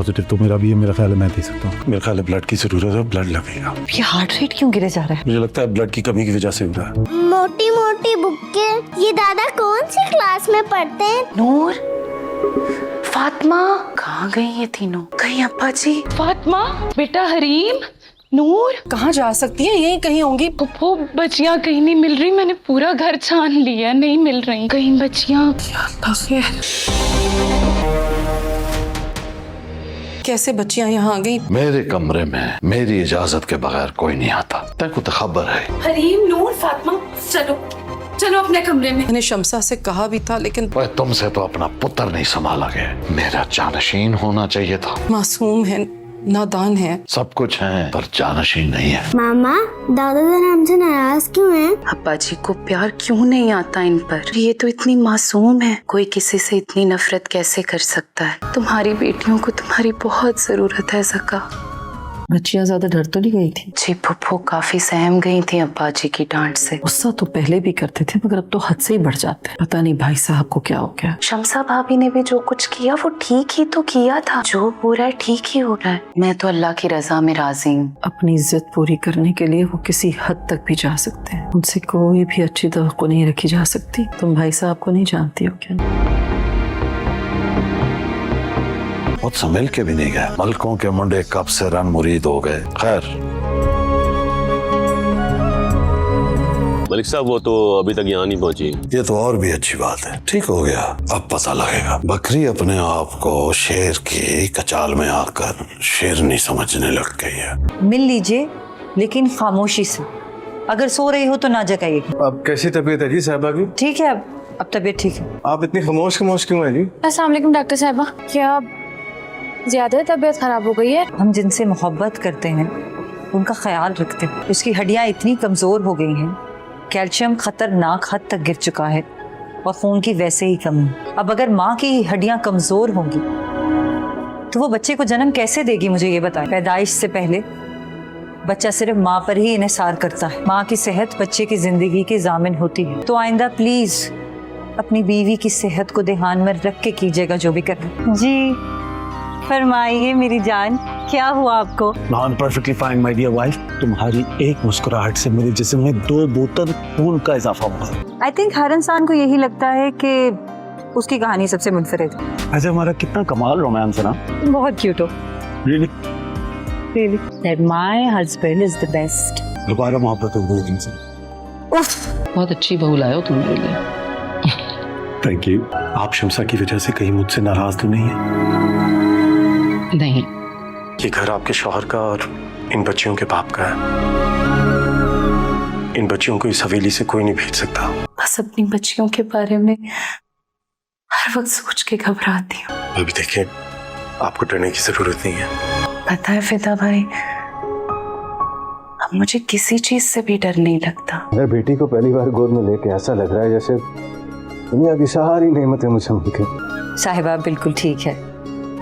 Positive तो मेरा भी है, मेरा ख्याल है मैं दे सकता हूँ। मेरा ख्याल है ब्लड की जरूरत है, ब्लड लगेगा। ये हार्ट रेट क्यों गिरे जा रहा है? मुझे लगता है ब्लड की कमी की वजह से हो रहा है। मोटी मोटी बुक्के, ये दादा कौन सी क्लास में पढ़ते हैं? नूर, फातिमा, कहाँ गई ये तीनों? कहीं अप्पा जी? फातिमा, बेटा हरीम, नूर कहाँ जा सकती है? यहीं कहीं होंगी। पुप्पो, बच्चियाँ कहीं नहीं मिल रही। मैंने पूरा घर छान लिया, नहीं मिल रही कहीं बच्चियाँ। कैसे बच्चियाँ यहाँ आ गई? मेरे कमरे में मेरी इजाजत के बगैर कोई नहीं आता। तेको तो खबर है। हरीम, नूर, फातिमा, चलो चलो अपने कमरे में। मैंने शम्सा से कहा भी था, लेकिन वह तुमसे तो अपना पुत्र नहीं संभाला गया। मेरा जानशीन होना चाहिए था। मासूम है, नादान है। सब कुछ है पर जानशीन नहीं है। मामा, दादा जरा हमसे नाराज क्यों हैं? अप्पा जी को प्यार क्यों नहीं आता इन पर? ये तो इतनी मासूम है, कोई किसी से इतनी नफरत कैसे कर सकता है? तुम्हारी बेटियों को तुम्हारी बहुत जरूरत है ज़का। बच्चियाँ ज्यादा डर तो नहीं गई थी? जी पुप्पो काफी सहम गई थी अब्बा जी की डांट से। गुस्सा तो पहले भी करते थे, मगर अब तो हद से ही बढ़ जाते हैं। पता नहीं भाई साहब को क्या हो गया। शम्सा भाभी ने भी जो कुछ किया वो ठीक ही तो किया था। जो हो रहा है ठीक ही हो रहा है। मैं तो अल्लाह की रजा में राजी हूँ। अपनी इज्जत पूरी करने के लिए वो किसी हद तक भी जा सकते हैं। उनसे कोई भी अच्छी तवक्को नहीं रखी जा सकती। तुम भाई साहब को नहीं जानती हो क्या? खुद से मिल के भी नहीं गए। मलकों के मुंडे कब से रन मुरीद हो गए। खैर, मलिक साहब वो तो अभी तक यहाँ नहीं पहुंची। ये तो और भी अच्छी बात है। ठीक हो गया, अब पता लगेगा। बकरी अपने आप को शेर की कचाल में आकर शेरनी समझने लग गई है। मिल लीजिए, लेकिन खामोशी से। अगर सो रही हो तो ना जगाइए। अब कैसी तबीयत है जी साहिबा की? ठीक है, अब तबीयत ठीक है। आप इतनी खामोश क्यों है जी? अस्सलाम वालेकुम डॉक्टर साहिबा, क्या ज्यादा तबीयत खराब हो गई है? हम जिनसे मोहब्बत करते हैं उनका ख्याल रखते हैं। उसकी हड्डियां इतनी कमज़ोर हो गई हैं, कैल्शियम खतरनाक हद तक गिर चुका है और खून की वैसे ही कमी। अब अगर माँ की हड्डियां कमज़ोर होंगी तो वो बच्चे को जन्म कैसे देगी? मुझे ये बताएं। पैदाइश से पहले बच्चा सिर्फ माँ पर ही इन्हिसार करता है। माँ की सेहत बच्चे की ज़िंदगी की जामिन होती है। तो आइंदा प्लीज़ अपनी बीवी की सेहत को ध्यान में रख के कीजिएगा जो भी करना। जी फरमाइए मेरी जान, क्या हुआ आपको? I'm perfectly fine, my dear wife. तुम्हारी एक मुस्कुराहट से मेरे जिस्म में 2 बोतल खून का इजाफा हुआ। आई थिंक हर इंसान को यही लगता है कि उसकी कहानी सबसे मुनफरिद है। ऐसे हमारा कितना कमाल रोमांस है ना। बहुत क्यूट हो। Really? Really? That my husband is the best. दोबारा मोहब्बत हो गई तुमसे। बहुत अच्छी बहू लाए हो तुम मेरे लिए। Thank you. आप शम्सा की वजह से कहीं मुझसे नाराज तो नहीं है? नहीं। ये घर आपके शौहर का और इन बच्चियों के बाप का है। इन बच्चियों को इस हवेली से कोई नहीं भेज सकता। बस अपनी बच्चियों के बारे में हर वक्त सोच के घबराती हूँ। अभी देखिए, आपको डरने की जरूरत नहीं है। पता है फिदा भाई, अब मुझे किसी चीज से भी डर नहीं लगता। मेरे बेटी को पहली बार गोद में लेके ऐसा लग रहा है जैसे दुनिया की सारी नेमतें मुझे मिल गई। साहिबा बिल्कुल ठीक है।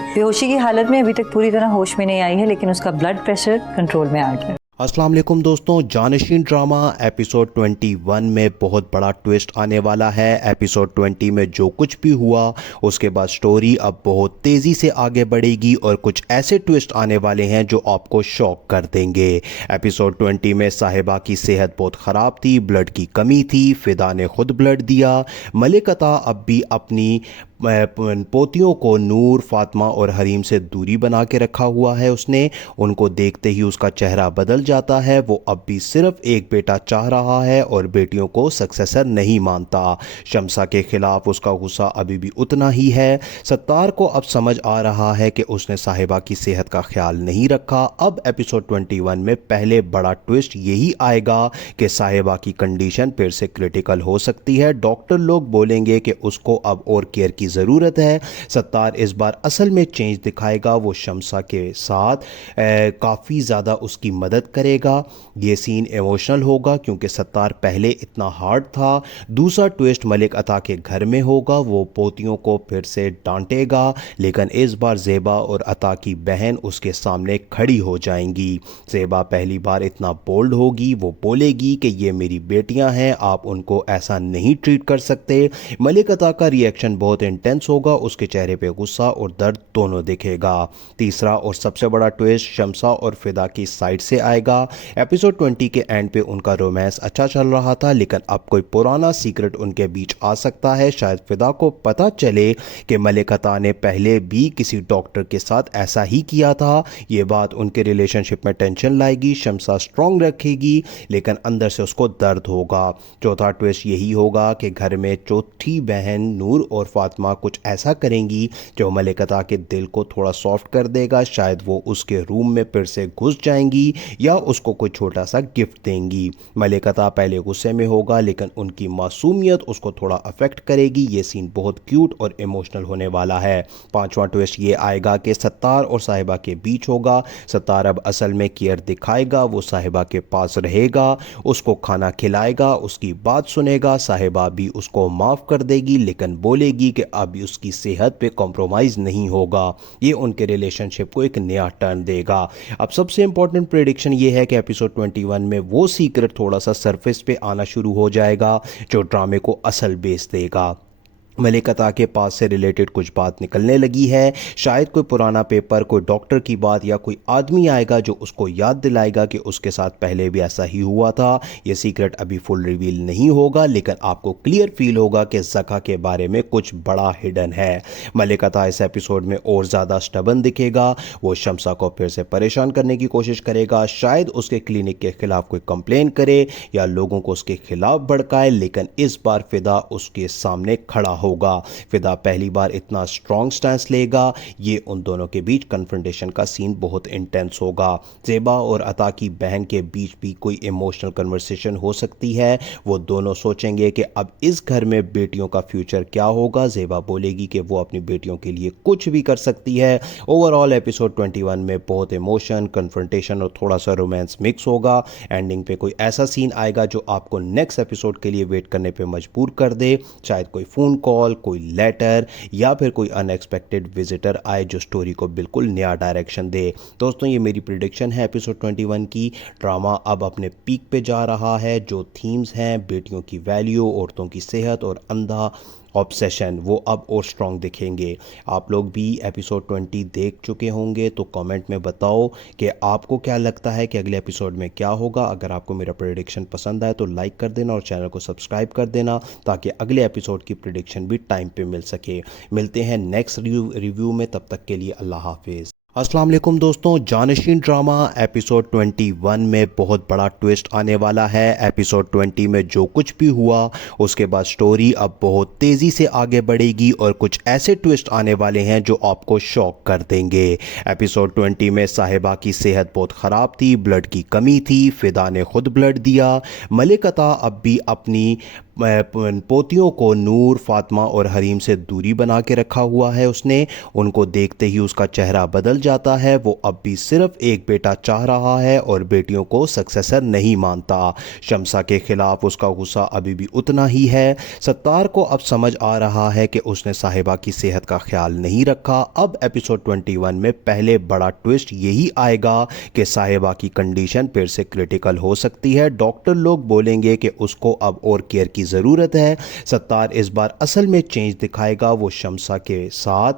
बेहोशी की हालत में अभी तक पूरी तरह होश में नहीं आई है, लेकिन उसका ब्लड प्रेशर कंट्रोल में आ गया। अस्सलाम वालेकुम दोस्तों, जानशीन ड्रामा एपिसोड 21 में बहुत बड़ा ट्विस्ट आने वाला है। एपिसोड 20 में जो कुछ भी हुआ उसके बाद स्टोरी अब बहुत तेज़ी से आगे बढ़ेगी और कुछ ऐसे ट्विस्ट आने वाले हैं जो आपको शॉक कर देंगे। एपिसोड 20 में साहिबा की सेहत बहुत ख़राब थी, ब्लड की कमी थी, फ़िदा ने खुद ब्लड दिया। मलिक अता अब भी अपनी पोतियों को नूर, फातिमा और हरीम से दूरी बना के रखा हुआ है। उसने उनको देखते ही उसका चेहरा बदल जाता है। वो अब भी सिर्फ एक बेटा चाह रहा है और बेटियों को सक्सेसर नहीं मानता। शम्सा के खिलाफ उसका गुस्सा अभी भी उतना ही है। सत्तार को अब समझ आ रहा है कि उसने साहिबा की सेहत का ख्याल नहीं रखा। अब एपिसोड 21 में पहले बड़ा ट्विस्ट यही आएगा कि साहिबा की कंडीशन फिर से क्रिटिकल हो सकती है। डॉक्टर लोग बोलेंगे कि उसको अब और केयर की ज़रूरत है। सत्तार इस बार असल में चेंज दिखाएगा। वो शम्सा के साथ काफ़ी ज़्यादा उसकी मदद करेगा। ये सीन इमोशनल होगा क्योंकि सत्तार पहले इतना हार्ड था। दूसरा ट्विस्ट मलिक अता के घर में होगा। वो पोतियों को फिर से डांटेगा, लेकिन इस बार ज़ेबा और अता की बहन उसके सामने खड़ी हो जाएंगी। ज़ेबा पहली बार इतना बोल्ड होगी। वो बोलेगी कि ये मेरी बेटियां हैं, आप उनको ऐसा नहीं ट्रीट कर सकते। मलिक अता का रिएक्शन बहुत इंटेंस होगा, उसके चेहरे पे गुस्सा और दर्द दोनों दिखेगा। तीसरा और सबसे बड़ा ट्विस्ट शम्सा और फिदा की साइड से आएगा। एपिसोड 20 के एंड पे उनका रोमांस अच्छा चल रहा था, लेकिन अब कोई पुराना सीक्रेट उनके बीच आ सकता है। शायद फिदा को पता चले कि मलिक अता ने पहले भी किसी डॉक्टर के साथ ऐसा ही किया था। ये बात उनके रिलेशनशिप में टेंशन लाएगी। शम्सा स्ट्रॉन्ग रखेगी, लेकिन अंदर से उसको दर्द होगा। चौथा ट्विस्ट यही होगा कि घर में चौथी बहन नूर और फातिमा कुछ ऐसा करेंगी जो मलिक अता के दिल को थोड़ा सॉफ्ट कर देगा। शायद वो उसके रूम में फिर से घुस जाएंगी या उसको कोई छोटा सा गिफ्ट देंगी। मलिक अता पहले गुस्से में होगा, लेकिन उनकी मासूमियत उसको थोड़ा अफेक्ट करेगी। ये सीन बहुत क्यूट और इमोशनल होने वाला है। पांचवा ट्विस्ट ये आएगा कि सत्तार और साहिबा के बीच होगा। सत्तार अब असल में केयर दिखाएगा, वो साहिबा के पास रहेगा, उसको खाना खिलाएगा, उसकी बात सुनेगा। साहिबा भी उसको माफ कर देगी, लेकिन बोलेगी कि अब उसकी सेहत पे कॉम्प्रोमाइज नहीं होगा। ये उनके रिलेशनशिप को एक नया टर्न देगा। अब सबसे इंपॉर्टेंट प्रेडिक्शन ये है कि एपिसोड 21 में वो सीक्रेट थोड़ा सा सरफेस पे आना शुरू हो जाएगा जो ड्रामे को असल बेस देगा। मलिक अता के पास से रिलेटेड कुछ बात निकलने लगी है। शायद कोई पुराना पेपर, कोई डॉक्टर की बात या कोई आदमी आएगा जो उसको याद दिलाएगा कि उसके साथ पहले भी ऐसा ही हुआ था। ये सीक्रेट अभी फुल रिवील नहीं होगा, लेकिन आपको क्लियर फील होगा कि ज़का के बारे में कुछ बड़ा हिडन है। मलिक अता इस एपिसोड में और ज़्यादा स्टबन दिखेगा। वो शम्सा को फिर से परेशान करने की कोशिश करेगा। शायद उसके क्लिनिक के खिलाफ कोई कंप्लेन करे या लोगों को उसके खिलाफ भड़काए, लेकिन इस बार फिदा उसके सामने खड़ा होगा। फिदा पहली बार इतना स्ट्रॉन्ग स्टैंस लेगा। ये उन दोनों के बीच कन्फ्रंटेशन का सीन बहुत इंटेंस होगा। ज़ेबा और अता की बहन के बीच भी कोई इमोशनल कन्वर्सेशन हो सकती है। वो दोनों सोचेंगे कि अब इस घर में बेटियों का फ्यूचर क्या होगा। ज़ेबा बोलेगी कि वो अपनी बेटियों के लिए कुछ भी कर सकती है। ओवरऑल एपिसोड 21 में बहुत इमोशन, कन्फ्रंटेशन और थोड़ा सा रोमांस मिक्स होगा। एंडिंग पे कोई ऐसा सीन आएगा जो आपको नेक्स्ट एपिसोड के लिए वेट करने पे मजबूर कर दे। शायद कोई फ़ोन कॉल, कोई लेटर या फिर कोई अनएक्सपेक्टेड विजिटर आए जो स्टोरी को बिल्कुल नया डायरेक्शन दे। दोस्तों, ये मेरी प्रेडिक्शन है एपिसोड 21 की। ड्रामा अब अपने पीक पे जा रहा है। जो थीम्स हैं, बेटियों की वैल्यू, औरतों की सेहत और अंधा ऑब्सेशन, वो अब और स्ट्रॉन्ग दिखेंगे। आप लोग भी एपिसोड 20 देख चुके होंगे, तो कमेंट में बताओ कि आपको क्या लगता है कि अगले एपिसोड में क्या होगा। अगर आपको मेरा प्रेडिक्शन पसंद आए तो लाइक कर देना और चैनल को सब्सक्राइब कर देना, ताकि अगले एपिसोड की प्रेडिक्शन भी टाइम पे मिल सके। मिलते हैं नेक्स्ट रिव्यू में, तब तक के लिए अल्लाह हाफिज़। अस्सलाम वालेकुम दोस्तों, जानशीन ड्रामा एपिसोड 21 में बहुत बड़ा ट्विस्ट आने वाला है। एपिसोड 20 में जो कुछ भी हुआ उसके बाद स्टोरी अब बहुत तेज़ी से आगे बढ़ेगी और कुछ ऐसे ट्विस्ट आने वाले हैं जो आपको शॉक कर देंगे। एपिसोड 20 में साहिबा की सेहत बहुत ख़राब थी, ब्लड की कमी थी, फिदा ने खुद ब्लड दिया। मलिक अता अब भी अपनी पोतियों को नूर, फातिमा और हरीम से दूरी बना के रखा हुआ है। उसने उनको देखते ही उसका चेहरा बदल जाता है। वो अब भी सिर्फ एक बेटा चाह रहा है और बेटियों को सक्सेसर नहीं मानता। शम्सा के खिलाफ उसका गुस्सा अभी भी उतना ही है। सत्तार को अब समझ आ रहा है कि उसने साहिबा की सेहत का ख्याल नहीं रखा। अब एपिसोड 21 में पहले बड़ा ट्विस्ट यही आएगा कि साहिबा की कंडीशन फिर से क्रिटिकल हो सकती है। डॉक्टर लोग बोलेंगे कि उसको अब और केयर की ज़रूरत है। सत्तार इस बार असल में चेंज दिखाएगा। वो शम्सा के साथ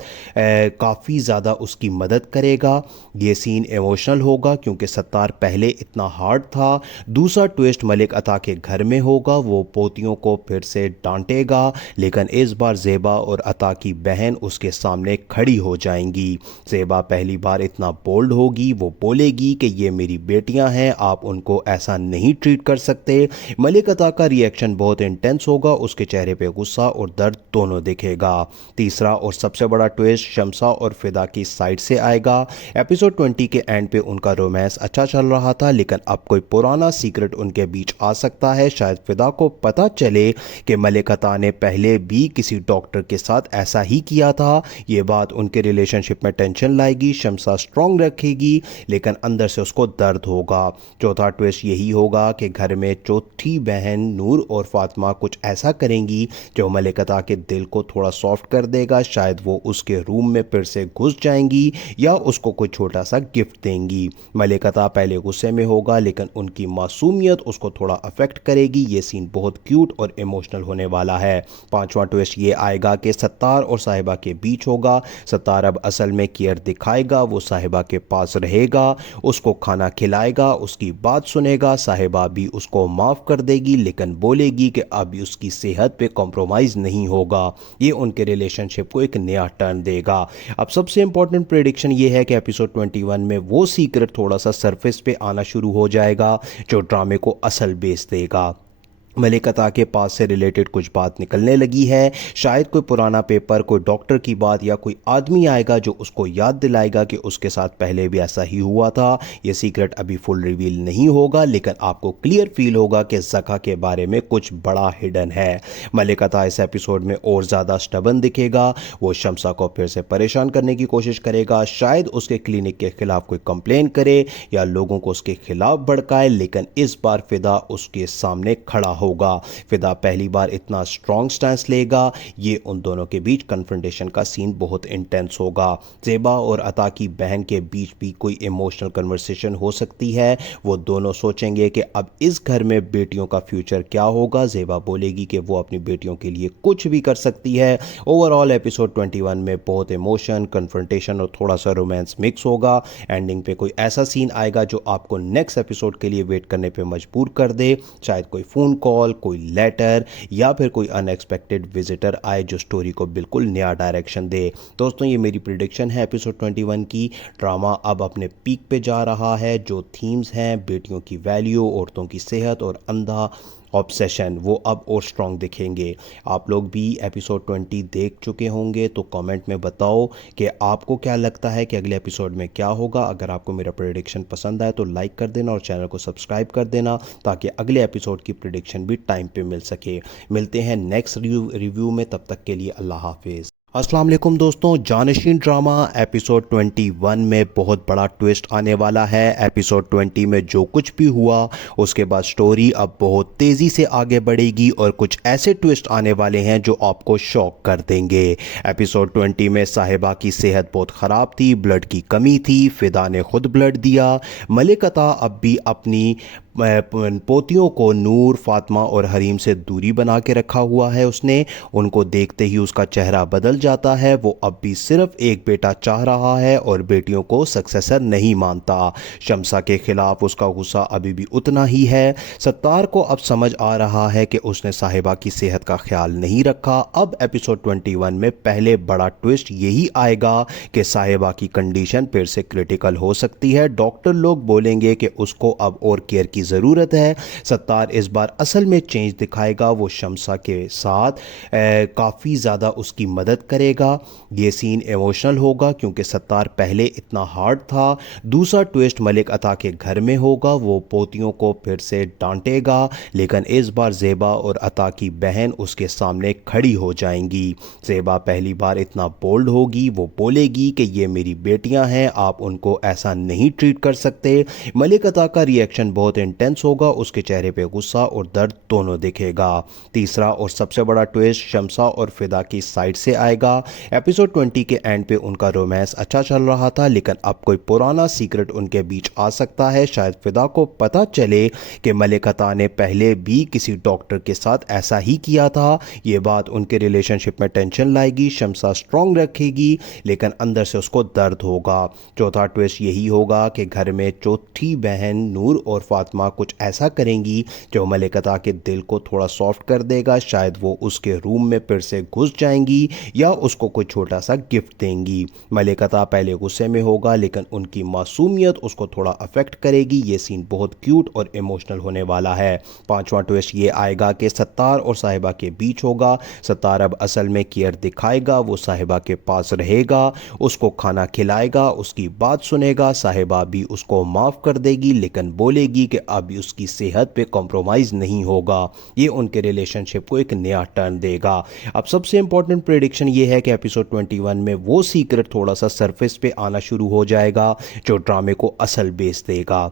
काफ़ी ज़्यादा उसकी मदद करेगा। ये सीन इमोशनल होगा क्योंकि सत्तार पहले इतना हार्ड था। दूसरा ट्विस्ट मलिक अता के घर में होगा। वो पोतियों को फिर से डांटेगा, लेकिन इस बार ज़ेबा और अता की बहन उसके सामने खड़ी हो जाएंगी। ज़ेबा पहली बार इतना बोल्ड होगी। वो बोलेगी कि ये मेरी बेटियां हैं, आप उनको ऐसा नहीं ट्रीट कर सकते। मलिक अता का रिएक्शन बहुत इंटेंस होगा। उसके चेहरे पे गुस्सा और दर्द दोनों दिखेगा। तीसरा और सबसे बड़ा ट्विस्ट शम्सा और फिदा की साइड से आएगा। एपिसोड 20 के एंड पे उनका रोमांस अच्छा चल रहा था, लेकिन अब कोई पुराना सीक्रेट उनके बीच आ सकता है। शायद फिदा को पता चले कि मलिक अता ने पहले भी किसी डॉक्टर के साथ ऐसा ही किया था। ये बात उनके रिलेशनशिप में टेंशन लाएगी। शम्सा स्ट्रॉन्ग रखेगी, लेकिन अंदर से उसको दर्द होगा। चौथा ट्विस्ट यही होगा कि घर में चौथी बहन नूर और फातिमा फातिमा कुछ ऐसा करेंगी जो मलिकता के दिल को थोड़ा सॉफ्ट कर देगा। शायद वो उसके रूम में फिर से घुस जाएंगी या उसको कोई छोटा सा गिफ्ट देंगी। मलिकता पहले गुस्से में होगा लेकिन उनकी मासूमियत उसको थोड़ा अफेक्ट करेगी। ये सीन बहुत क्यूट और इमोशनल होने वाला है। पांचवा ट्विस्ट ये आएगा कि सत्तार और साहिबा के बीच होगा। सत्तार अब असल में केयर दिखाएगा, वो साहिबा के पास रहेगा, उसको खाना खिलाएगा, उसकी बात सुनेगा। साहिबा भी उसको माफ़ कर देगी लेकिन बोलेगी कि अब उसकी सेहत पे कॉम्प्रोमाइज़ नहीं होगा। ये उनके रिलेशनशिप को एक नया टर्न देगा। अब सबसे इंपॉर्टेंट प्रेडिक्शन ये है कि एपिसोड 21 में वो सीक्रेट थोड़ा सा सरफेस पे आना शुरू हो जाएगा जो ड्रामे को असल बेस देगा। मलिकता के पास से रिलेटेड कुछ बात निकलने लगी है। शायद कोई पुराना पेपर, कोई डॉक्टर की बात या कोई आदमी आएगा जो उसको याद दिलाएगा कि उसके साथ पहले भी ऐसा ही हुआ था। ये सीक्रेट अभी फुल रिवील नहीं होगा लेकिन आपको क्लियर फील होगा कि ज़का के बारे में कुछ बड़ा हिडन है। मलिकता इस एपिसोड में और ज़्यादा स्टबन दिखेगा। वो शम्सा को फिर से परेशान करने की कोशिश करेगा। शायद उसके क्लिनिक के खिलाफ कोई कंप्लेन करे या लोगों को उसके खिलाफ भड़काए, लेकिन इस बार फिदा उसके सामने खड़ा होगा। फिदा पहली बार इतना स्ट्रॉन्ग स्टैंस लेगा। ये उन दोनों के बीच कन्फ्रंटेशन का सीन बहुत इंटेंस होगा। ज़ेबा और अता की बहन के बीच भी कोई इमोशनल कन्वर्सेशन हो सकती है। वो दोनों सोचेंगे कि अब इस घर में बेटियों का फ्यूचर क्या होगा। ज़ेबा बोलेगी कि वो अपनी बेटियों के लिए कुछ भी कर सकती है। ओवरऑल एपिसोड 21 में बहुत इमोशन, कन्फ्रंटेशन और थोड़ा सा रोमांस मिक्स होगा। एंडिंग पे कोई ऐसा सीन आएगा जो आपको नेक्स्ट एपिसोड के लिए वेट करने पे मजबूर कर दे। शायद कोई फ़ोन कॉल, कोई लेटर या फिर कोई अनएक्सपेक्टेड विजिटर आए जो स्टोरी को बिल्कुल नया डायरेक्शन दे। दोस्तों, ये मेरी प्रिडिक्शन है एपिसोड 21 की। ड्रामा अब अपने पीक पे जा रहा है। जो थीम्स हैं, बेटियों की वैल्यू, औरतों की सेहत और अंधा ऑब्सेशन, वो अब और स्ट्रॉन्ग दिखेंगे। आप लोग भी एपिसोड 20 देख चुके होंगे तो कमेंट में बताओ कि आपको क्या लगता है कि अगले एपिसोड में क्या होगा। अगर आपको मेरा प्रेडिक्शन पसंद आए तो लाइक कर देना और चैनल को सब्सक्राइब कर देना ताकि अगले एपिसोड की प्रेडिक्शन भी टाइम पे मिल सके। मिलते हैं नेक्स्ट रिव्यू में, तब तक के लिए अल्लाह हाफिज़। अस्सलाम वालेकुम दोस्तों, जानशीन ड्रामा एपिसोड 21 में बहुत बड़ा ट्विस्ट आने वाला है। एपिसोड 20 में जो कुछ भी हुआ उसके बाद स्टोरी अब बहुत तेज़ी से आगे बढ़ेगी और कुछ ऐसे ट्विस्ट आने वाले हैं जो आपको शॉक कर देंगे। एपिसोड 20 में साहिबा की सेहत बहुत ख़राब थी, ब्लड की कमी थी, फिदा ने खुद ब्लड दिया। मलिकता अब भी अपनी पोतियों को नूर, फातिमा और हरीम से दूरी बना के रखा हुआ है। उसने उनको देखते ही उसका चेहरा बदल जाता है। वो अब भी सिर्फ एक बेटा चाह रहा है और बेटियों को सक्सेसर नहीं मानता। शम्सा के खिलाफ उसका गुस्सा अभी भी उतना ही है। सत्तार को अब समझ आ रहा है कि उसने साहिबा की सेहत का ख्याल नहीं रखा। अब एपिसोड 21 में पहले बड़ा ट्विस्ट यही आएगा कि साहिबा की कंडीशन फिर से क्रिटिकल हो सकती है। डॉक्टर लोग बोलेंगे कि उसको अब और केयर की ज़रूरत है। सत्तार इस बार असल में चेंज दिखाएगा। वो शम्सा के साथ काफ़ी ज़्यादा उसकी मदद करेगा। ये सीन इमोशनल होगा क्योंकि सत्तार पहले इतना हार्ड था। दूसरा ट्विस्ट मलिक अता के घर में होगा। वो पोतियों को फिर से डांटेगा लेकिन इस बार ज़ेबा और अता की बहन उसके सामने खड़ी हो जाएंगी। ज़ेबा पहली बार इतना बोल्ड होगी। वो बोलेगी कि ये मेरी बेटियां हैं, आप उनको ऐसा नहीं ट्रीट कर सकते। मलिक अता का रिएक्शन बहुत इंटेंस होगा। उसके चेहरे पे गुस्सा और दर्द दोनों दिखेगा। तीसरा और सबसे बड़ा ट्विस्ट शम्सा और फिदा की साइड से आएगा। एपिसोड 20 के एंड पे उनका रोमांस अच्छा चल रहा था लेकिन अब कोई पुराना सीक्रेट उनके बीच आ सकता है। शायद फिदा को पता चले कि मलिकता ने पहले भी किसी डॉक्टर के साथ ऐसा ही किया था। ये बात उनके रिलेशनशिप में टेंशन लाएगी। शम्सा स्ट्रॉन्ग रखेगी लेकिन अंदर से उसको दर्द होगा। चौथा ट्विस्ट यही होगा कि घर में चौथी बहन नूर और फातिमा कुछ ऐसा करेंगी जो मलिकता के दिल को थोड़ा सॉफ्ट कर देगा। शायद वो उसके रूम में फिर से घुस जाएंगी या उसको कोई छोटा सा गिफ्ट देंगी। मलिकता पहले गुस्से में होगा लेकिन उनकी मासूमियत उसको थोड़ा अफेक्ट करेगी। ये सीन बहुत क्यूट और इमोशनल होने वाला है। पांचवा ट्विस्ट ये आएगा कि सत्तार और साहिबा के बीच होगा। सत्तार अब असल में केयर दिखाएगा। वो साहिबा के पास रहेगा, उसको खाना खिलाएगा, उसकी बात सुनेगा। साहिबा भी उसको माफ़ कर देगी लेकिन बोलेगी कि अब उसकी सेहत पे कॉम्प्रोमाइज़ नहीं होगा। ये उनके रिलेशनशिप को एक नया टर्न देगा। अब सबसे इंपॉर्टेंट प्रेडिक्शन ये है कि एपिसोड 21 में वो सीक्रेट थोड़ा सा सरफेस पे आना शुरू हो जाएगा जो ड्रामे को असल बेस देगा।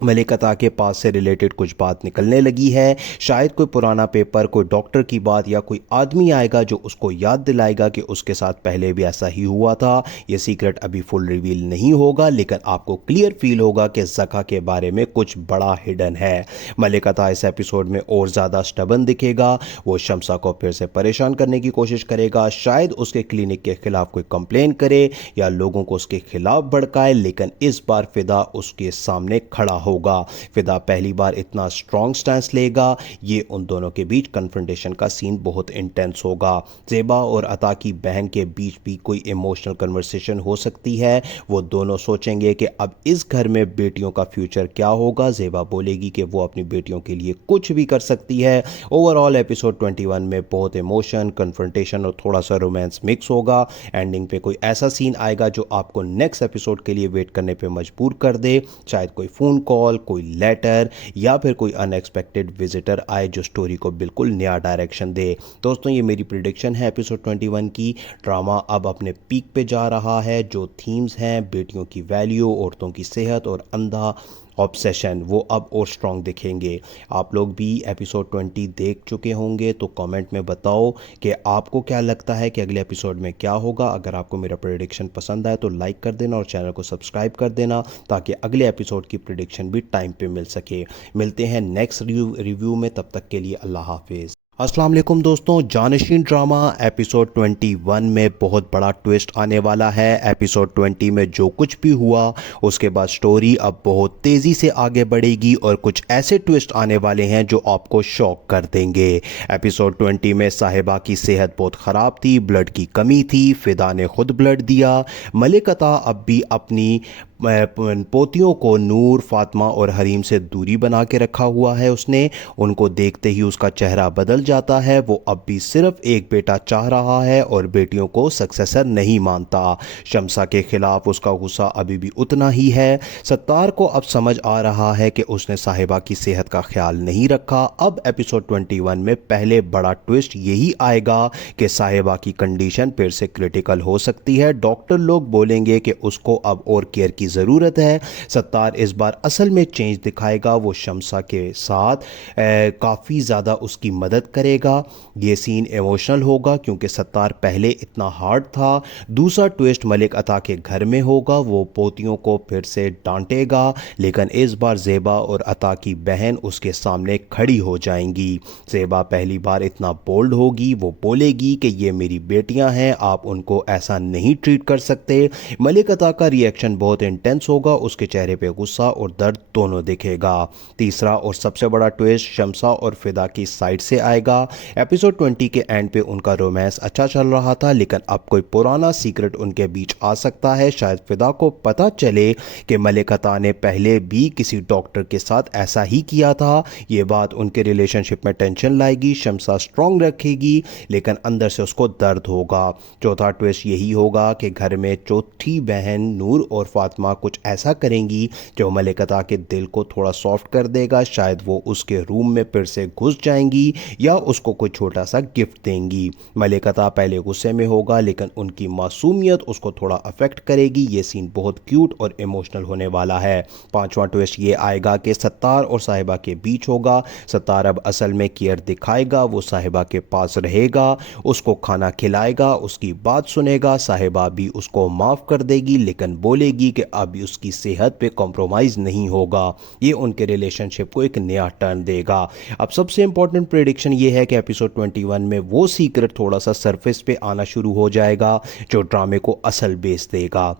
मलिक अता के पास से रिलेटेड कुछ बात निकलने लगी है। शायद कोई पुराना पेपर, कोई डॉक्टर की बात या कोई आदमी आएगा जो उसको याद दिलाएगा कि उसके साथ पहले भी ऐसा ही हुआ था। ये सीक्रेट अभी फुल रिवील नहीं होगा, लेकिन आपको क्लियर फील होगा कि ज़का के बारे में कुछ बड़ा हिडन है। मलिक अता इस एपिसोड में और ज़्यादा स्टबन दिखेगा। वो शम्सा को फिर से परेशान करने की कोशिश करेगा, शायद उसके क्लिनिक के खिलाफ कोई कंप्लेन करे या लोगों को उसके खिलाफ भड़काए, लेकिन इस बार फिदा उसके सामने खड़ा होगा। फिदा पहली बार इतना स्ट्रॉन्ग स्टैंस लेगा। ये उन दोनों के बीच कन्फ्रंटेशन का सीन बहुत इंटेंस होगा। ज़ेबा और अता की बहन के बीच भी कोई इमोशनल कन्वर्सेशन हो सकती है। वो दोनों सोचेंगे कि अब इस घर में बेटियों का फ्यूचर क्या होगा। ज़ेबा बोलेगी कि वो अपनी बेटियों के लिए कुछ भी कर सकती है। ओवरऑल एपिसोड 21 में बहुत इमोशन, कन्फ्रंटेशन और थोड़ा सा रोमांस मिक्स होगा। एंडिंग पे कोई ऐसा सीन आएगा जो आपको नेक्स्ट एपिसोड के लिए वेट करने पे मजबूर कर दे। शायद कोई फ़ोन कॉल, कोई लेटर या फिर कोई अनएक्सपेक्टेड विजिटर आए जो स्टोरी को बिल्कुल नया डायरेक्शन दे। दोस्तों, ये मेरी प्रिडिक्शन है एपिसोड 21 की। ड्रामा अब अपने पीक पे जा रहा है। जो थीम्स हैं, बेटियों की वैल्यू, औरतों की सेहत और अंधा ऑब्सेशन, वो अब और स्ट्रॉन्ग दिखेंगे। आप लोग भी एपिसोड 20 देख चुके होंगे, तो कमेंट में बताओ कि आपको क्या लगता है कि अगले एपिसोड में क्या होगा। अगर आपको मेरा प्रेडिक्शन पसंद आए तो लाइक कर देना और चैनल को सब्सक्राइब कर देना, ताकि अगले एपिसोड की प्रेडिक्शन भी टाइम पे मिल सके। मिलते हैं नेक्स्ट रिव्यू में, तब तक के लिए अल्लाह हाफिज़। अस्सलाम वालेकुम दोस्तों, जानशीन ड्रामा एपिसोड 21 में बहुत बड़ा ट्विस्ट आने वाला है। एपिसोड 20 में जो कुछ भी हुआ उसके बाद स्टोरी अब बहुत तेज़ी से आगे बढ़ेगी और कुछ ऐसे ट्विस्ट आने वाले हैं जो आपको शॉक कर देंगे। एपिसोड 20 में साहिबा की सेहत बहुत ख़राब थी, ब्लड की कमी थी, फिदा ने खुद ब्लड दिया। मलिक अता अब भी अपनी पोतियों को नूर, फातिमा और हरीम से दूरी बना के रखा हुआ है। उसने उनको देखते ही उसका चेहरा बदल जाता है। वो अब भी सिर्फ एक बेटा चाह रहा है और बेटियों को सक्सेसर नहीं मानता। शम्सा के खिलाफ उसका गुस्सा अभी भी उतना ही है। सत्तार को अब समझ आ रहा है कि उसने साहिबा की सेहत का ख्याल नहीं रखा। अब एपिसोड 21 में पहले बड़ा ट्विस्ट यही आएगा कि साहिबा की कंडीशन फिर से क्रिटिकल हो सकती है। डॉक्टर लोग बोलेंगे कि उसको अब और केयर की ज़रूरत है। सत्तार इस बार असल में चेंज दिखाएगा। वो शम्सा के साथ काफ़ी ज़्यादा उसकी मदद करेगा। ये सीन इमोशनल होगा क्योंकि सत्तार पहले इतना हार्ड था। दूसरा ट्विस्ट मलिक अता के घर में होगा। वो पोतियों को फिर से डांटेगा, लेकिन इस बार ज़ेबा और अता की बहन उसके सामने खड़ी हो जाएंगी। ज़ेबा पहली बार इतना बोल्ड होगी। वो बोलेगी कि ये मेरी बेटियां हैं, आप उनको ऐसा नहीं ट्रीट कर सकते। मलिक अता का रिएक्शन बहुत इंटेंस होगा। उसके चेहरे पे गुस्सा और दर्द दोनों दिखेगा। तीसरा और सबसे बड़ा ट्विस्ट शम्सा और फिदा की साइड से आएगा। एपिसोड 20 के एंड पे उनका रोमांस अच्छा चल रहा था, लेकिन अब कोई पुराना सीक्रेट उनके बीच आ सकता है। शायद फिदा को पता चले कि मलिक अता ने पहले भी किसी डॉक्टर के साथ ऐसा ही किया था। ये बात उनके रिलेशनशिप में टेंशन लाएगी। शम्सा स्ट्रॉन्ग रखेगी, लेकिन अंदर से उसको दर्द होगा। चौथा ट्विस्ट यही होगा कि घर में चौथी बहन नूर और फातिमा कुछ ऐसा करेंगी जो मलिक अता के दिल को थोड़ा सॉफ्ट कर देगा। शायद वो उसके रूम में फिर से घुस जाएंगी या उसको कोई छोटा सा गिफ्ट देंगी। मलिक अता पहले गुस्से में होगा, लेकिन उनकी मासूमियत उसको थोड़ा अफेक्ट करेगी। ये सीन बहुत क्यूट और इमोशनल होने वाला है। पांचवा ट्विस्ट ये आएगा कि सत्तार और साहिबा के बीच होगा। सत्तार अब असल में केयर दिखाएगा। वो साहिबा के पास रहेगा, उसको खाना खिलाएगा, उसकी बात सुनेगा। साहिबा भी उसको माफ़ कर देगी, लेकिन बोलेगी कि अब उसकी सेहत पे कॉम्प्रोमाइज़ नहीं होगा। ये उनके रिलेशनशिप को एक नया टर्न देगा। अब सबसे इंपॉर्टेंट प्रेडिक्शन ये है कि एपिसोड 21 में वो सीक्रेट थोड़ा सा सरफेस पे आना शुरू हो जाएगा जो ड्रामे को असल बेस देगा।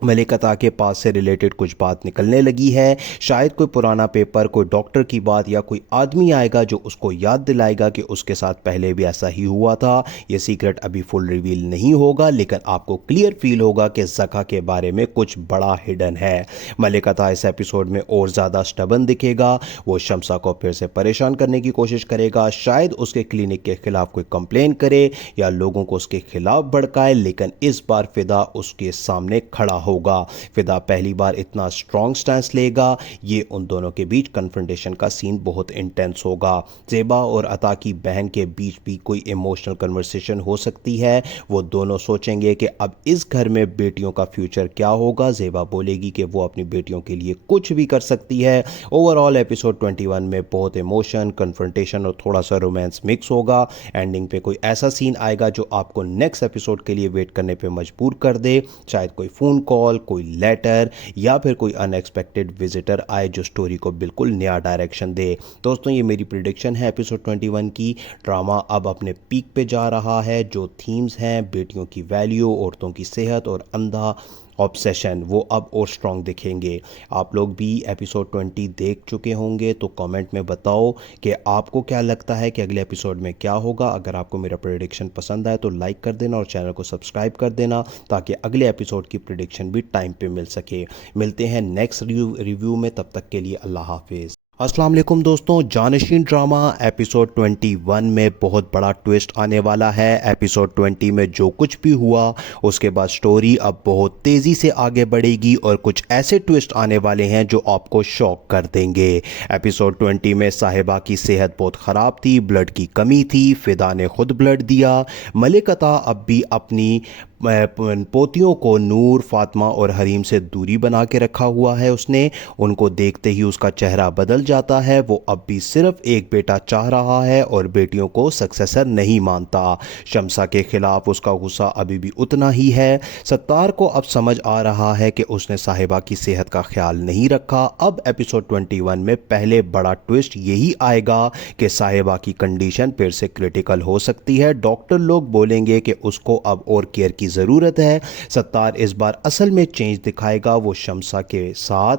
मलिक अता के पास से रिलेटेड कुछ बात निकलने लगी है। शायद कोई पुराना पेपर, कोई डॉक्टर की बात या कोई आदमी आएगा जो उसको याद दिलाएगा कि उसके साथ पहले भी ऐसा ही हुआ था। ये सीक्रेट अभी फुल रिवील नहीं होगा, लेकिन आपको क्लियर फील होगा कि ज़का के बारे में कुछ बड़ा हिडन है। मलिक अता इस एपिसोड में और ज़्यादा स्टबन दिखेगा। वो शम्सा को फिर से परेशान करने की कोशिश करेगा। शायद उसके क्लिनिक के खिलाफ कोई कंप्लेन करे या लोगों को उसके खिलाफ भड़काए, लेकिन इस बार फिदा उसके सामने खड़ा होगा। फिदा पहली बार इतना स्ट्रॉन्ग स्टैंस लेगा, ये उन दोनों के बीच कन्फ्रंटेशन का सीन बहुत इंटेंस होगा। ज़ेबा और अता की बहन के बीच भी कोई इमोशनल कन्वर्सेशन हो सकती है। वो दोनों सोचेंगे कि अब इस घर में बेटियों का फ्यूचर क्या होगा। ज़ेबा बोलेगी कि वो अपनी बेटियों के लिए कुछ भी कर सकती है। ओवरऑल एपिसोड 21 में बहुत इमोशन, कन्फ्रंटेशन और थोड़ा सा रोमांस मिक्स होगा। एंडिंग पे कोई ऐसा सीन आएगा जो आपको नेक्स्ट एपिसोड के लिए वेट करने पे मजबूर कर दे। शायद कोई फ़ोन कॉल, कोई लेटर या फिर कोई अनएक्सपेक्टेड विजिटर आए जो स्टोरी को बिल्कुल नया डायरेक्शन दे। दोस्तों, ये मेरी प्रिडिक्शन है एपिसोड 21 की। ड्रामा अब अपने पीक पे जा रहा है। जो थीम्स हैं, बेटियों की वैल्यू, औरतों की सेहत और अंधा ऑब्सेशन, वो अब और स्ट्रॉन्ग दिखेंगे। आप लोग भी एपिसोड 20 देख चुके होंगे तो कमेंट में बताओ कि आपको क्या लगता है कि अगले एपिसोड में क्या होगा। अगर आपको मेरा प्रेडिक्शन पसंद आए तो लाइक कर देना और चैनल को सब्सक्राइब कर देना ताकि अगले एपिसोड की प्रेडिक्शन भी टाइम पे मिल सके। मिलते हैं नेक्स्ट रिव्यू में, तब तक के लिए अल्लाह हाफिज़। अस्सलाम वालेकुम दोस्तों, जानशीन ड्रामा एपिसोड 21 में बहुत बड़ा ट्विस्ट आने वाला है। एपिसोड 20 में जो कुछ भी हुआ उसके बाद स्टोरी अब बहुत तेज़ी से आगे बढ़ेगी और कुछ ऐसे ट्विस्ट आने वाले हैं जो आपको शॉक कर देंगे। एपिसोड 20 में साहिबा की सेहत बहुत ख़राब थी, ब्लड की कमी थी, फिदा ने खुद ब्लड दिया। मलिक अता अब भी अपनी पोतियों को नूर, फातिमा और हरीम से दूरी बना के रखा हुआ है। उसने उनको देखते ही उसका चेहरा बदल जाता है। वो अब भी सिर्फ एक बेटा चाह रहा है और बेटियों को सक्सेसर नहीं मानता। शमसा के खिलाफ उसका गुस्सा अभी भी उतना ही है। सत्तार को अब समझ आ रहा है कि उसने साहिबा की सेहत का ख्याल नहीं रखा। अब एपिसोड 21 में पहले बड़ा ट्विस्ट यही आएगा कि साहिबा की कंडीशन फिर से क्रिटिकल हो सकती है। डॉक्टर लोग बोलेंगे कि उसको अब और केयर की ज़रूरत है। सत्तार इस बार असल में चेंज दिखाएगा। वो शमसा के साथ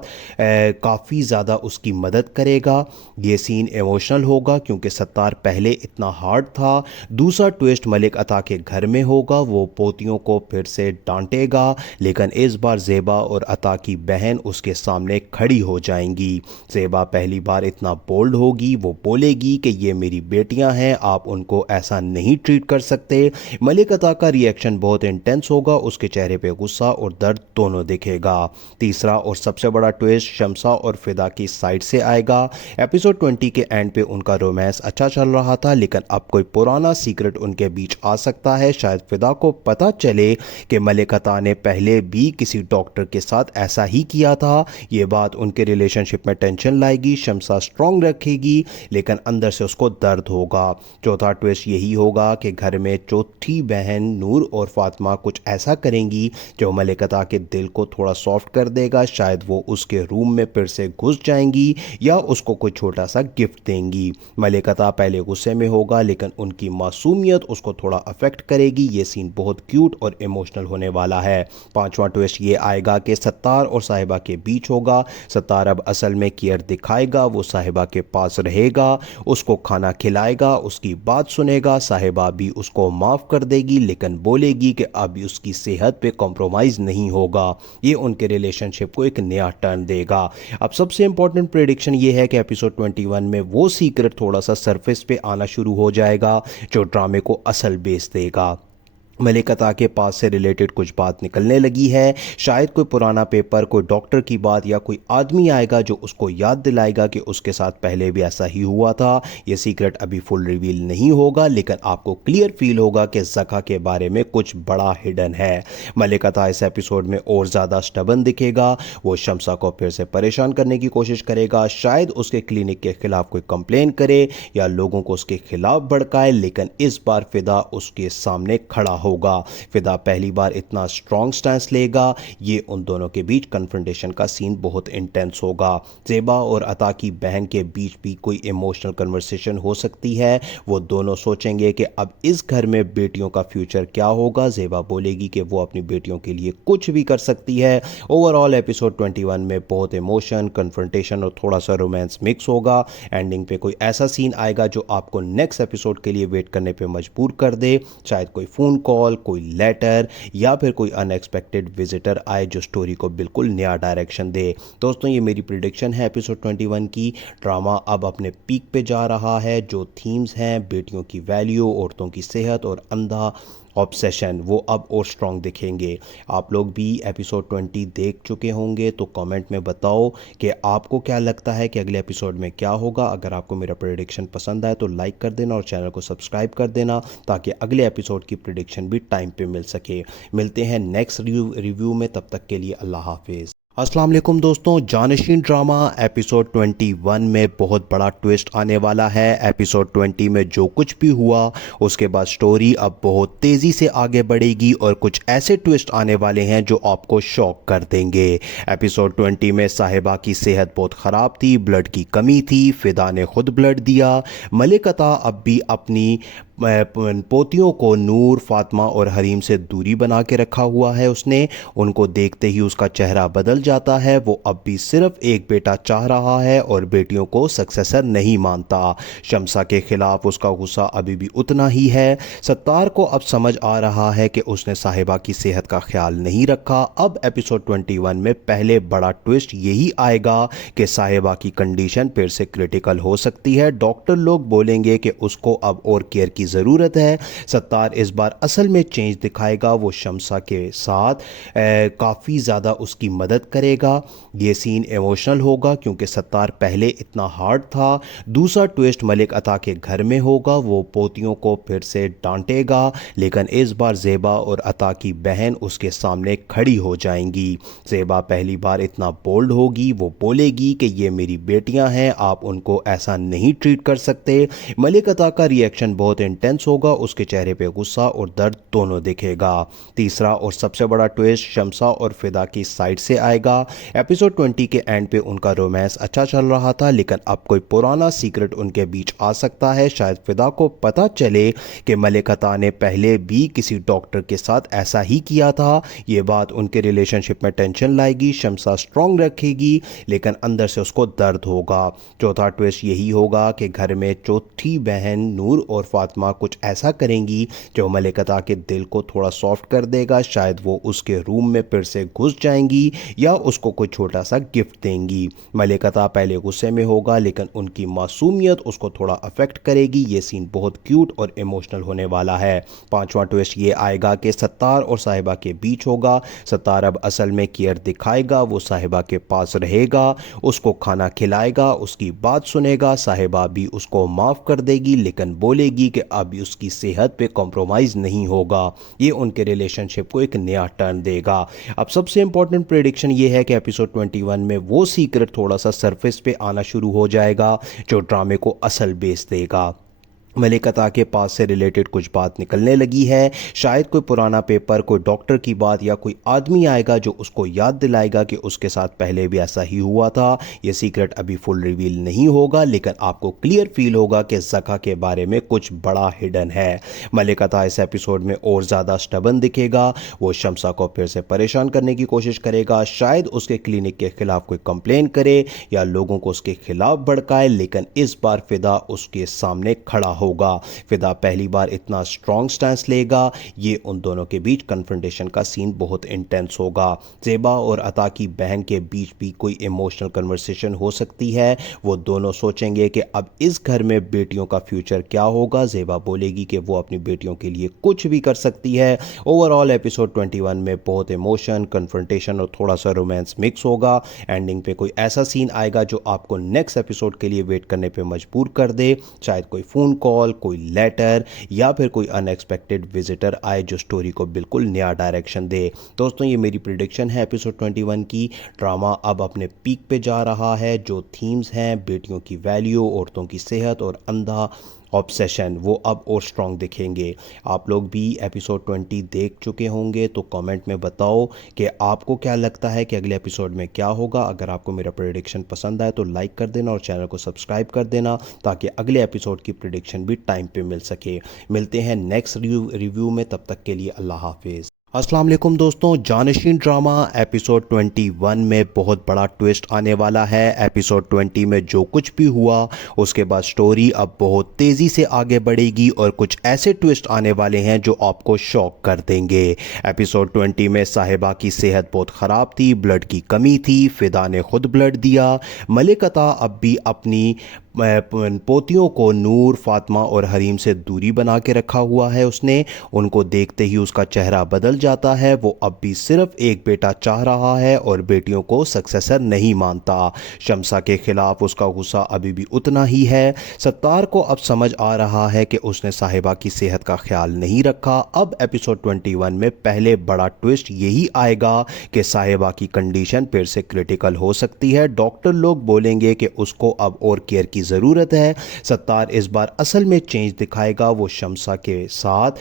काफ़ी ज़्यादा उसकी मदद करेगा। ये सीन इमोशनल होगा क्योंकि सत्तार पहले इतना हार्ड था। दूसरा ट्विस्ट मलिक अता के घर में होगा। वो पोतियों को फिर से डांटेगा, लेकिन इस बार ज़ेबा और अता की बहन उसके सामने खड़ी हो जाएंगी। ज़ेबा पहली बार इतना बोल्ड होगी। वो बोलेगी कि ये मेरी बेटियां हैं, आप उनको ऐसा नहीं ट्रीट कर सकते। मलिक अता का रिएक्शन बहुत इंटेंस होगा। उसके चेहरे पे गुस्सा और दर्द दोनों दिखेगा। तीसरा और सबसे बड़ा ट्विस्ट शमसा और फिदा की साइड से आएगा। एपिसोड 20 के एंड पे उनका रोमांस अच्छा चल रहा था, लेकिन अब कोई पुराना सीक्रेट उनके बीच आ सकता है। शायद फिदा को पता चले कि मलिक अता ने पहले भी किसी डॉक्टर के साथ ऐसा ही किया था। ये बात उनके रिलेशनशिप में टेंशन लाएगी। शमसा स्ट्रॉन्ग रखेगी, लेकिन अंदर से उसको दर्द होगा। चौथा ट्विस्ट यही होगा कि घर में चौथी बहन नूर और फातिमा कुछ ऐसा करेंगी जो मलिक अता के दिल को थोड़ा सॉफ्ट कर देगा। शायद वो उसके रूम में फिर से घुस जाएंगी या उसको कोई छोटा सा गिफ्ट देंगी। मलिक अता पहले गुस्से में होगा, लेकिन उनकी मासूमियत उसको थोड़ा अफेक्ट करेगी। ये सीन बहुत क्यूट और इमोशनल होने वाला है। पांचवा ट्विस्ट ये आएगा कि सत्तार और साहिबा के बीच होगा। सत्तार अब असल में केयर दिखाएगा। वो साहिबा के पास रहेगा, उसको खाना खिलाएगा, उसकी बात सुनेगा। साहिबा भी उसको माफ़ कर देगी, लेकिन बोलेगी कि अब उसकी सेहत पे कॉम्प्रोमाइज़ नहीं होगा। ये उनके रिलेशनशिप को एक नया टर्न देगा। अब सबसे इंपॉर्टेंट प्रेडिक्शन ये है कि एपिसोड 21 में वो सीक्रेट थोड़ा सा सरफेस पे आना शुरू हो जाएगा जो ड्रामे को असल बेस देगा। मलिक अता के पास से रिलेटेड कुछ बात निकलने लगी है। शायद कोई पुराना पेपर, कोई डॉक्टर की बात या कोई आदमी आएगा जो उसको याद दिलाएगा कि उसके साथ पहले भी ऐसा ही हुआ था। ये सीक्रेट अभी फुल रिवील नहीं होगा, लेकिन आपको क्लियर फील होगा कि ज़का के बारे में कुछ बड़ा हिडन है। मलिक अता इस एपिसोड में और ज़्यादा स्टबन दिखेगा। वो शमसा को फिर से परेशान करने की कोशिश करेगा। शायद उसके क्लिनिक के खिलाफ कोई कंप्लेन करे या लोगों को उसके खिलाफ भड़काए, लेकिन इस बार फिदा उसके सामने खड़ा होगा। फिदा पहली बार इतना स्ट्रॉन्ग स्टैंस लेगा। ये उन दोनों के बीच कन्फ्रंटेशन का सीन बहुत इंटेंस होगा। ज़ेबा और अता की बहन के बीच भी कोई इमोशनल कन्वर्सेशन हो सकती है। वो दोनों सोचेंगे कि अब इस घर में बेटियों का फ्यूचर क्या होगा। ज़ेबा बोलेगी कि वो अपनी बेटियों के लिए कुछ भी कर सकती है। ओवरऑल एपिसोड 21 में बहुत इमोशन, कन्फ्रंटेशन और थोड़ा सा रोमांस मिक्स होगा। एंडिंग पे कोई ऐसा सीन आएगा जो आपको नेक्स्ट एपिसोड के लिए वेट करने पे मजबूर कर दे। शायद कोई फ़ोन कॉल, कोई लेटर या फिर कोई अनएक्सपेक्टेड विजिटर आए जो स्टोरी को बिल्कुल नया डायरेक्शन दे। दोस्तों, ये मेरी प्रेडिक्शन है एपिसोड 21 की। ड्रामा अब अपने पीक पे जा रहा है। जो थीम्स हैं, बेटियों की वैल्यू, औरतों की सेहत और अंधा ऑब्सेशन वो अब और स्ट्रॉन्ग दिखेंगे। आप लोग भी एपिसोड 20 देख चुके होंगे तो कमेंट में बताओ कि आपको क्या लगता है कि अगले एपिसोड में क्या होगा। अगर आपको मेरा प्रेडिक्शन पसंद आए तो लाइक कर देना और चैनल को सब्सक्राइब कर देना ताकि अगले एपिसोड की प्रेडिक्शन भी टाइम पे मिल सके। मिलते हैं नेक्स्ट रिव्यू में, तब तक के लिए अल्लाह हाफिज़। अस्सलाम वालेकुम दोस्तों, जानशीन ड्रामा एपिसोड 21 में बहुत बड़ा ट्विस्ट आने वाला है। एपिसोड 20 में जो कुछ भी हुआ उसके बाद स्टोरी अब बहुत तेज़ी से आगे बढ़ेगी और कुछ ऐसे ट्विस्ट आने वाले हैं जो आपको शॉक कर देंगे। एपिसोड 20 में साहिबा की सेहत बहुत ख़राब थी, ब्लड की कमी थी, फ़िदा ने खुद ब्लड दिया। मलिक अता अब भी अपनी पोतियों को नूर, फातिमा और हरीम से दूरी बना के रखा हुआ है। उसने उनको देखते ही उसका चेहरा बदल जाता है। वो अब भी सिर्फ एक बेटा चाह रहा है और बेटियों को सक्सेसर नहीं मानता। शमसा के खिलाफ उसका गुस्सा अभी भी उतना ही है। सत्तार को अब समझ आ रहा है कि उसने साहिबा की सेहत का ख्याल नहीं रखा। अब एपिसोड 21 में पहले बड़ा ट्विस्ट यही आएगा कि साहिबा की कंडीशन फिर से क्रिटिकल हो सकती है। डॉक्टर लोग बोलेंगे कि उसको अब और केयर की ज़रूरत है। सत्तार इस बार असल में चेंज दिखाएगा। वो शमसा के साथ काफ़ी ज़्यादा उसकी मदद करेगा। ये सीन इमोशनल होगा क्योंकि सत्तार पहले इतना हार्ड था। दूसरा ट्विस्ट मलिक अता के घर में होगा। वो पोतियों को फिर से डांटेगा लेकिन इस बार ज़ेबा और अता की बहन उसके सामने खड़ी हो जाएंगी। ज़ेबा पहली बार इतना बोल्ड होगी। वो बोलेगी कि ये मेरी बेटियां हैं, आप उनको ऐसा नहीं ट्रीट कर सकते। मलिक अता का रिएक्शन बहुत इंटेंस होगा। उसके चेहरे पे गुस्सा और दर्द दोनों दिखेगा। तीसरा और सबसे बड़ा ट्विस्ट शमसा और फिदा की साइड से आएगा। एपिसोड 20 के एंड पे उनका रोमांस अच्छा चल रहा था लेकिन अब कोई पुराना सीक्रेट उनके बीच आ सकता है। शायद फिदा को पता चले कि मलिक अता ने पहले भी किसी डॉक्टर के साथ ऐसा ही किया था। ये बात उनके रिलेशनशिप में टेंशन लाएगी। शमसा स्ट्रॉन्ग रखेगी लेकिन अंदर से उसको दर्द होगा। चौथा ट्विस्ट यही होगा कि घर में चौथी बहन नूर और फातिमा कुछ ऐसा करेंगी जो मलिक अता के दिल को थोड़ा सॉफ्ट कर देगा। शायद वो उसके रूम में फिर से घुस जाएंगी या उसको कोई छोटा सा गिफ्ट देंगी। मलिक अता पहले गुस्से में होगा लेकिन उनकी मासूमियत उसको थोड़ा अफेक्ट करेगी। ये सीन बहुत क्यूट और इमोशनल होने वाला है। पांचवा ट्विस्ट ये आएगा कि सत्तार और साहिबा के बीच होगा। सत्तार अब असल में केयर दिखाएगा। वो साहिबा के पास रहेगा, उसको खाना खिलाएगा, उसकी बात सुनेगा। साहिबा भी उसको माफ़ कर देगी लेकिन बोलेगी कि अब उसकी सेहत पे कॉम्प्रोमाइज़ नहीं होगा। ये उनके रिलेशनशिप को एक नया टर्न देगा। अब सबसे इंपॉर्टेंट प्रेडिक्शन ये है कि एपिसोड 21 में वो सीक्रेट थोड़ा सा सरफेस पे आना शुरू हो जाएगा जो ड्रामे को असल बेस देगा। मलिक अता के पास से रिलेटेड कुछ बात निकलने लगी है। शायद कोई पुराना पेपर, कोई डॉक्टर की बात या कोई आदमी आएगा जो उसको याद दिलाएगा कि उसके साथ पहले भी ऐसा ही हुआ था। ये सीक्रेट अभी फुल रिवील नहीं होगा लेकिन आपको क्लियर फील होगा कि ज़का के बारे में कुछ बड़ा हिडन है। मलिक अता इस एपिसोड में और ज़्यादा स्टबन दिखेगा। वो शमसा को फिर से परेशान करने की कोशिश करेगा। शायद उसके क्लिनिक के खिलाफ कोई कंप्लेन करे या लोगों को उसके खिलाफ भड़काए लेकिन इस बार फिदा उसके सामने खड़ा होगा। फिदा पहली बार इतना स्ट्रॉन्ग स्टैंस लेगा। ये उन दोनों के बीच कन्फ्रंटेशन का सीन बहुत इंटेंस होगा। ज़ेबा और अता की बहन के बीच भी कोई इमोशनल कन्वर्सेशन हो सकती है। वो दोनों सोचेंगे कि अब इस घर में बेटियों का फ्यूचर क्या होगा। ज़ेबा बोलेगी कि वो अपनी बेटियों के लिए कुछ भी कर सकती है। ओवरऑल एपिसोड 21 में बहुत इमोशन, कन्फ्रंटेशन और थोड़ा सा रोमांस मिक्स होगा। एंडिंग पे कोई ऐसा सीन आएगा जो आपको नेक्स्ट एपिसोड के लिए वेट करने पे मजबूर कर दे। शायद कोई फ़ोन कॉल, कोई लेटर या फिर कोई अनएक्सपेक्टेड विजिटर आए जो स्टोरी को बिल्कुल नया डायरेक्शन दे। दोस्तों ये मेरी प्रेडिक्शन है एपिसोड 21 की। ड्रामा अब अपने पीक पे जा रहा है। जो थीम्स हैं, बेटियों की वैल्यू, औरतों की सेहत और अंधा ऑब्सेशन, वो अब और स्ट्रॉन्ग दिखेंगे। आप लोग भी एपिसोड 20 देख चुके होंगे तो कमेंट में बताओ कि आपको क्या लगता है कि अगले एपिसोड में क्या होगा। अगर आपको मेरा प्रेडिक्शन पसंद आए तो लाइक कर देना और चैनल को सब्सक्राइब कर देना ताकि अगले एपिसोड की प्रेडिक्शन भी टाइम पे मिल सके। मिलते हैं नेक्स्ट रिव्यू में, तब तक के लिए अल्लाह हाफिज़। अस्सलाम वालेकुम दोस्तों, जानशीन ड्रामा एपिसोड 21 में बहुत बड़ा ट्विस्ट आने वाला है। एपिसोड 20 में जो कुछ भी हुआ उसके बाद स्टोरी अब बहुत तेज़ी से आगे बढ़ेगी और कुछ ऐसे ट्विस्ट आने वाले हैं जो आपको शॉक कर देंगे। एपिसोड 20 में साहिबा की सेहत बहुत ख़राब थी, ब्लड की कमी थी, फ़िदा ने खुद ब्लड दिया। मलिक अता अब भी अपनी पोतियों को नूर, फातिमा और हरीम से दूरी बना के रखा हुआ है उसने। उनको देखते ही उसका चेहरा बदल जाता है। वो अब भी सिर्फ एक बेटा चाह रहा है और बेटियों को सक्सेसर नहीं मानता। शम्सा के खिलाफ उसका गुस्सा अभी भी उतना ही है। सत्तार को अब समझ आ रहा है कि उसने साहिबा की सेहत का ख्याल नहीं रखा। अब एपिसोड 21 में पहले बड़ा ट्विस्ट यही आएगा कि साहिबा की कंडीशन फिर से क्रिटिकल हो सकती है। डॉक्टर लोग बोलेंगे कि उसको अब और केयर की ज़रूरत है। सत्तार इस बार असल में चेंज दिखाएगा। वो शम्सा के साथ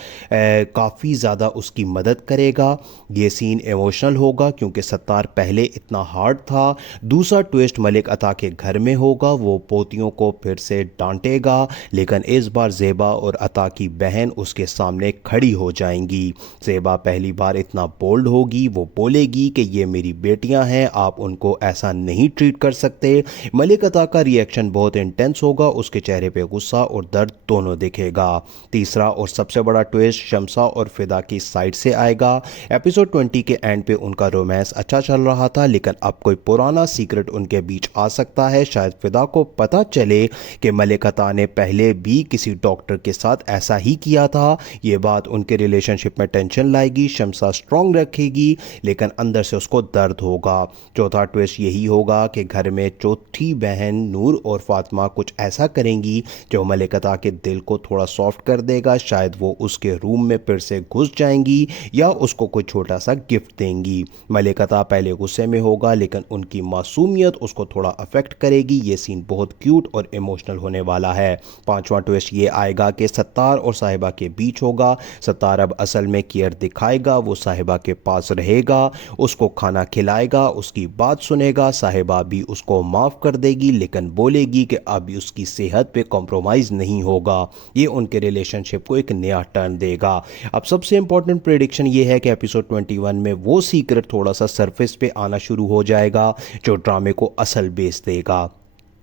काफ़ी ज़्यादा उसकी मदद करेगा। ये सीन इमोशनल होगा क्योंकि सत्तार पहले इतना हार्ड था। दूसरा ट्विस्ट मलिक अता के घर में होगा। वो पोतियों को फिर से डांटेगा, लेकिन इस बार ज़ेबा और अता की बहन उसके सामने खड़ी हो जाएंगी। ज़ेबा पहली बार इतना बोल्ड होगी। वो बोलेगी कि ये मेरी बेटियां हैं, आप उनको ऐसा नहीं ट्रीट कर सकते। मलिक अता का रिएक्शन बहुत इंटेंस होगा। उसके चेहरे पे गुस्सा और दर्द दोनों दिखेगा। तीसरा और सबसे बड़ा ट्विस्ट शम्सा और फिदा की साइड से आएगा। एपिसोड 20 के एंड पे उनका रोमांस अच्छा चल रहा था, लेकिन अब कोई पुराना सीक्रेट उनके बीच आ सकता है। शायद फिदा को पता चले कि मलिक अता ने पहले भी किसी डॉक्टर के साथ ऐसा ही किया था। ये बात उनके रिलेशनशिप में टेंशन लाएगी। शम्सा स्ट्रॉन्ग रखेगी, लेकिन अंदर से उसको दर्द होगा। चौथा ट्विस्ट यही होगा कि घर में चौथी बहन नूर और फातिमा कुछ ऐसा करेंगी जो मलिक अता के दिल को थोड़ा सॉफ्ट कर देगा। शायद वो उसके रूम में फिर से घुस जाएंगी या उसको कोई छोटा सा गिफ्ट देंगी। मलिक अता पहले गुस्से में होगा, लेकिन उनकी मासूमियत उसको थोड़ा अफेक्ट करेगी। ये सीन बहुत क्यूट और इमोशनल होने वाला है। पांचवा ट्विस्ट ये आएगा कि सत्तार और साहिबा के बीच होगा। सत्तार अब असल में केयर दिखाएगा। वो साहिबा के पास रहेगा, उसको खाना खिलाएगा, उसकी बात सुनेगा। साहिबा भी उसको माफ़ कर देगी, लेकिन बोलेगी कि अब उसकी सेहत पे कॉम्प्रोमाइज़ नहीं होगा। ये उनके रिलेशनशिप को एक नया टर्न देगा। अब सबसे इंपॉर्टेंट प्रेडिक्शन ये है कि एपिसोड 21 में वो सीक्रेट थोड़ा सा सरफेस पे आना शुरू हो जाएगा जो ड्रामे को असल बेस देगा।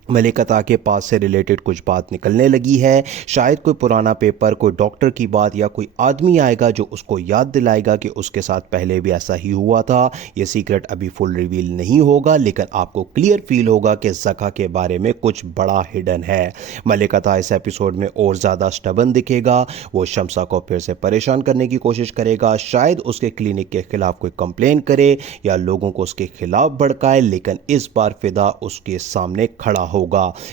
मलिक अता के पास से रिलेटेड कुछ बात निकलने लगी है। शायद कोई पुराना पेपर, कोई डॉक्टर की बात या कोई आदमी आएगा जो उसको याद दिलाएगा कि उसके साथ पहले भी ऐसा ही हुआ था। ये सीक्रेट अभी फुल रिवील नहीं होगा, लेकिन आपको क्लियर फील होगा कि ज़का के बारे में कुछ बड़ा हिडन है। मलिक अता इस एपिसोड में और ज़्यादा स्टबन दिखेगा। वो शम्सा को फिर से परेशान करने की कोशिश करेगा। शायद उसके क्लिनिक के खिलाफ कोई कंप्लेन करे या लोगों को उसके खिलाफ भड़काए, लेकिन इस बार फिदा उसके सामने खड़ा होगा।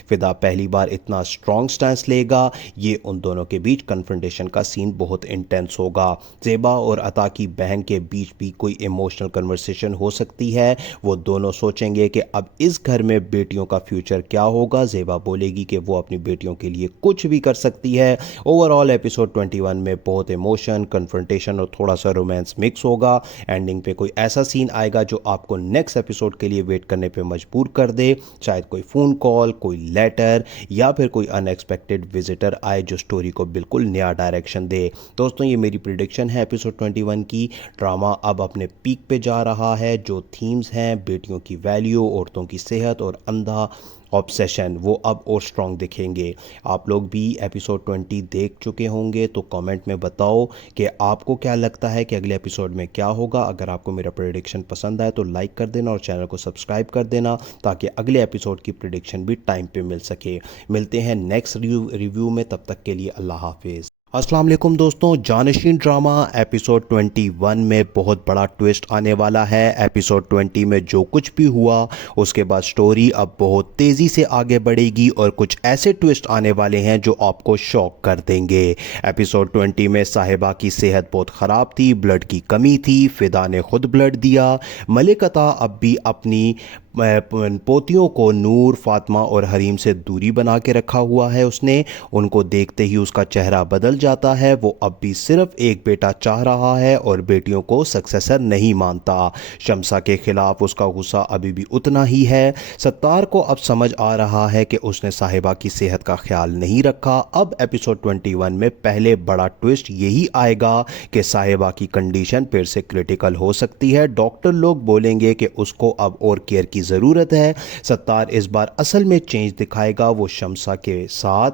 फिदा पहली बार इतना स्ट्रॉन्ग स्टैंस लेगा। ये उन दोनों के बीच कन्फ्रंटेशन का सीन बहुत इंटेंस होगा। ज़ेबा और अता की बहन के बीच भी कोई इमोशनल कन्वर्सेशन हो सकती है। वो दोनों सोचेंगे कि अब इस घर में बेटियों का फ्यूचर क्या होगा। ज़ेबा बोलेगी कि वो अपनी बेटियों के लिए कुछ भी कर सकती है। ओवरऑल एपिसोड 21 में बहुत इमोशन, कन्फ्रंटेशन और थोड़ा सा रोमांस मिक्स होगा। एंडिंग पे कोई ऐसा सीन आएगा जो आपको नेक्स्ट एपिसोड के लिए वेट करने पे मजबूर कर दे। शायद कोई फ़ोन कॉल, कोई लेटर या फिर कोई अनएक्सपेक्टेड विजिटर आए जो स्टोरी को बिल्कुल नया डायरेक्शन दे। दोस्तों, ये मेरी प्रिडिक्शन है एपिसोड 21 की। ड्रामा अब अपने पीक पे जा रहा है। जो थीम्स हैं, बेटियों की वैल्यू, औरतों की सेहत और अंधा ऑब्सेशन, वो अब और स्ट्रॉन्ग दिखेंगे। आप लोग भी एपिसोड 20 देख चुके होंगे, तो कमेंट में बताओ कि आपको क्या लगता है कि अगले एपिसोड में क्या होगा। अगर आपको मेरा प्रेडिक्शन पसंद आए तो लाइक कर देना और चैनल को सब्सक्राइब कर देना, ताकि अगले एपिसोड की प्रेडिक्शन भी टाइम पे मिल सके। मिलते हैं नेक्स्ट रिव्यू में, तब तक के लिए अल्लाह हाफिज़। अस्सलाम वालेकुम दोस्तों, जानशीन ड्रामा एपिसोड 21 में बहुत बड़ा ट्विस्ट आने वाला है। एपिसोड 20 में जो कुछ भी हुआ उसके बाद स्टोरी अब बहुत तेज़ी से आगे बढ़ेगी और कुछ ऐसे ट्विस्ट आने वाले हैं जो आपको शॉक कर देंगे। एपिसोड 20 में साहिबा की सेहत बहुत ख़राब थी, ब्लड की कमी थी, फिदा ने खुद ब्लड दिया। मलिक अता अब भी अपनी पोतियों को नूर, फातिमा और हरीम से दूरी बना के रखा हुआ है उसने। उनको देखते ही उसका चेहरा बदल जाता है। वो अब भी सिर्फ एक बेटा चाह रहा है और बेटियों को सक्सेसर नहीं मानता। शम्सा के खिलाफ उसका गुस्सा अभी भी उतना ही है। सत्तार को अब समझ आ रहा है कि उसने साहिबा की सेहत का ख्याल नहीं रखा। अब एपिसोड 21 में पहले बड़ा ट्विस्ट यही आएगा कि साहिबा की कंडीशन फिर से क्रिटिकल हो सकती है। डॉक्टर लोग बोलेंगे कि उसको अब और केयर की ज़रूरत है। सत्तार इस बार असल में चेंज दिखाएगा, वो शम्सा के साथ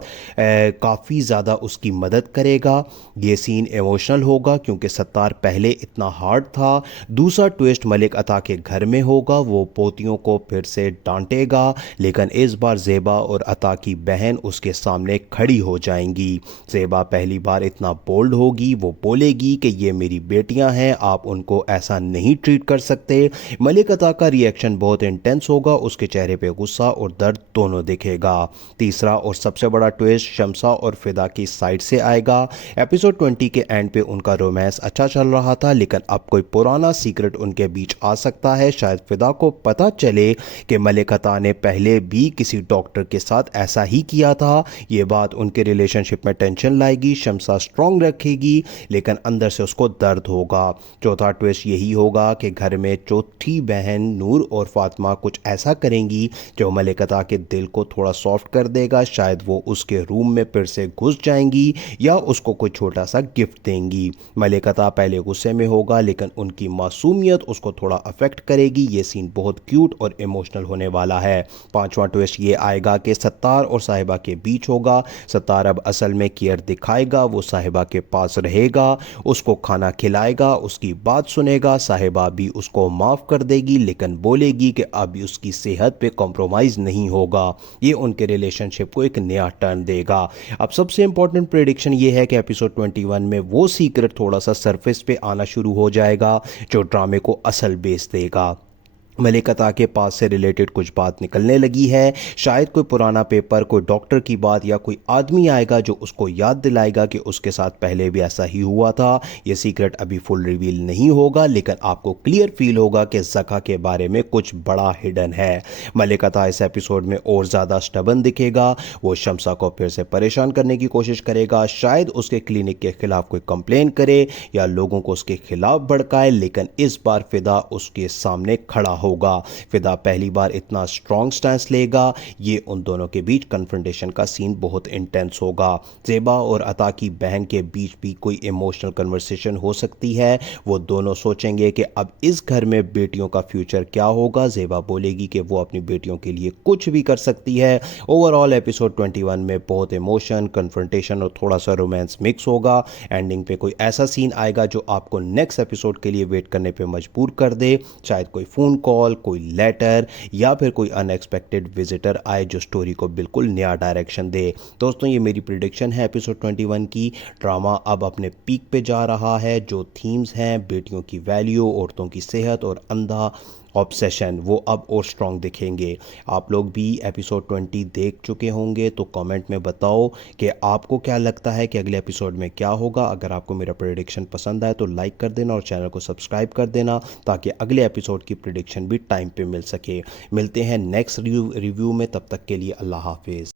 काफ़ी ज़्यादा उसकी मदद करेगा। ये सीन इमोशनल होगा क्योंकि सत्तार पहले इतना हार्ड था। दूसरा ट्विस्ट मलिक अता के घर में होगा, वो पोतियों को फिर से डांटेगा, लेकिन इस बार ज़ेबा और अता की बहन उसके सामने खड़ी हो जाएंगी। ज़ेबा पहली बार इतना बोल्ड होगी, वो बोलेगी कि ये मेरी बेटियां हैं, आप उनको ऐसा नहीं ट्रीट कर सकते। मलिक अता का रिएक्शन बहुत इंटेंस होगा, उसके चेहरे पे गुस्सा और दर्द दोनों दिखेगा। तीसरा और सबसे बड़ा ट्विस्ट शम्सा और फिदा की साइड से आएगा। एपिसोड 20 के एंड पे उनका रोमांस अच्छा चल रहा था, लेकिन अब कोई पुराना सीक्रेट उनके बीच आ सकता है। शायद फिदा को पता चले कि मलिक अता ने पहले भी किसी डॉक्टर के साथ ऐसा ही किया था। ये बात उनके रिलेशनशिप में टेंशन लाएगी। शम्सा स्ट्रॉन्ग रखेगी, लेकिन अंदर से उसको दर्द होगा। चौथा ट्विस्ट यही होगा कि घर में चौथी बहन नूर और फातिमा कुछ ऐसा करेंगी जो मलिक अता के दिल को थोड़ा सॉफ्ट कर देगा। शायद वो उसके रूम में फिर से घुस जाएंगी या उसको कोई छोटा सा गिफ्ट देंगी। मलिक अता पहले गुस्से में होगा, लेकिन उनकी मासूमियत उसको थोड़ा अफेक्ट करेगी। ये सीन बहुत क्यूट और इमोशनल होने वाला है। पांचवा ट्विस्ट ये आएगा कि सत्तार और साहिबा के बीच होगा। सत्तार अब असल में केयर दिखाएगा, वो साहिबा के पास रहेगा, उसको खाना खिलाएगा, उसकी बात सुनेगा। साहिबा भी उसको माफ़ कर देगी, लेकिन बोलेगी कि अब उसकी सेहत पे कॉम्प्रोमाइज़ नहीं होगा। ये उनके रिलेशनशिप को एक नया टर्न देगा। अब सबसे इंपॉर्टेंट प्रेडिक्शन ये है कि एपिसोड 21 में वो सीक्रेट थोड़ा सा सरफेस पे आना शुरू हो जाएगा जो ड्रामे को असल बेस देगा। मलिक अता के पास से रिलेटेड कुछ बात निकलने लगी है। शायद कोई पुराना पेपर, कोई डॉक्टर की बात या कोई आदमी आएगा जो उसको याद दिलाएगा कि उसके साथ पहले भी ऐसा ही हुआ था। ये सीक्रेट अभी फुल रिवील नहीं होगा, लेकिन आपको क्लियर फील होगा कि ज़का के बारे में कुछ बड़ा हिडन है। मलिक अता इस एपिसोड में और ज़्यादा स्टबन दिखेगा। वो शम्सा को फिर से परेशान करने की कोशिश करेगा। शायद उसके क्लिनिक के खिलाफ कोई कंप्लेन करे या लोगों को उसके खिलाफ भड़काए, लेकिन इस बार फिदा उसके सामने खड़ा होगा। फिदा पहली बार इतना स्ट्रॉन्ग स्टैंस लेगा। ये उन दोनों के बीच कन्फ्रंटेशन का सीन बहुत इंटेंस होगा। ज़ेबा और अता की बहन के बीच भी कोई इमोशनल कन्वर्सेशन हो सकती है। वो दोनों सोचेंगे कि अब इस घर में बेटियों का फ्यूचर क्या होगा। ज़ेबा बोलेगी कि वो अपनी बेटियों के लिए कुछ भी कर सकती है। ओवरऑल एपिसोड 21 में बहुत इमोशन, कन्फ्रंटेशन और थोड़ा सा रोमांस मिक्स होगा। एंडिंग पे कोई ऐसा सीन आएगा जो आपको नेक्स्ट एपिसोड के लिए वेट करने पे मजबूर कर दे। शायद कोई फ़ोन कॉल, कोई लेटर या फिर कोई अनएक्सपेक्टेड विजिटर आए जो स्टोरी को बिल्कुल नया डायरेक्शन दे। दोस्तों, ये मेरी प्रिडिक्शन है एपिसोड 21 की। ड्रामा अब अपने पीक पे जा रहा है। जो थीम्स हैं, बेटियों की वैल्यू, औरतों की सेहत और अंधा ऑब्सेशन, वो अब और स्ट्रॉन्ग दिखेंगे। आप लोग भी एपिसोड 20 देख चुके होंगे, तो कमेंट में बताओ कि आपको क्या लगता है कि अगले एपिसोड में क्या होगा। अगर आपको मेरा प्रेडिक्शन पसंद आए तो लाइक कर देना और चैनल को सब्सक्राइब कर देना, ताकि अगले एपिसोड की प्रेडिक्शन भी टाइम पे मिल सके। मिलते हैं नेक्स्ट रिव्यू में, तब तक के लिए अल्लाह हाफिज़।